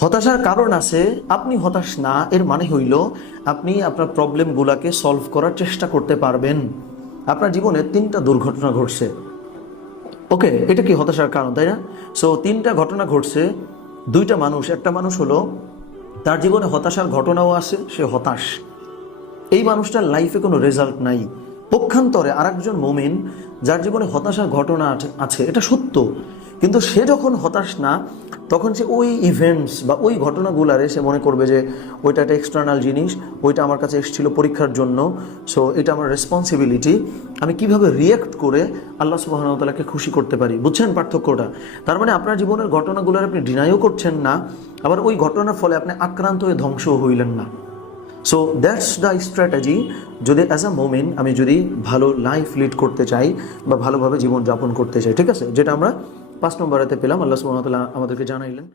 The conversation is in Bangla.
হতাশার কারণ আছে, আপনি হতাশ না, এর মানে হইল আপনি আপনার প্রবলেমগুলোকে সলভ করার চেষ্টা করতে পারবেন। আপনার জীবনে 3টা দুর্ঘটনা ঘটছে, ওকে, এটা কি হতাশার কারণ, তাই না? সো 3টা ঘটনা ঘটছে, 2টা মানুষ, একটা মানুষ হলো তার জীবনে হতাশার ঘটনাও আছে, সে হতাশ, এই মানুষটার লাইফে কোনো রেজাল্ট নাই। পক্ষান্তরে আরেকজন মুমিন যার জীবনে হতাশার ঘটনা আছে, এটা সত্য, কিন্তু সে যখন হতাশ না, তখন সে ওই ইভেন্টস বা ওই ঘটনাগুলারে সে মনে করবে যে ওইটা একটা এক্সটার্নাল জিনিস, ওইটা আমার কাছে এসেছিল পরীক্ষার জন্য, সো এটা আমার রেসপন্সিবিলিটি, আমি কিভাবে রিয়েক্ট করে আল্লাহ সুবহানাহু ওয়া তাআলাকে খুশি করতে পারি। বুঝছেন পার্থক্যটা? তার মানে আপনার জীবনের ঘটনাগুলোর আপনি ডিনাইও করছেন না, আবার ওই ঘটনার ফলে আপনি আক্রান্ত হয়ে ধ্বংসও হইলেন না। So that's the strategy. যদি অ্যাজ আ মোমেন আমি যদি ভালো লাইফ লিড করতে চাই বা ভালোভাবে জীবনযাপন করতে চাই, ঠিক আছে, যেটা আমরা 5 নম্বরেতে পেলাম, আল্লাহ সুবহানাহু ওয়া তাআলা আমাদেরকে জানাইলেন।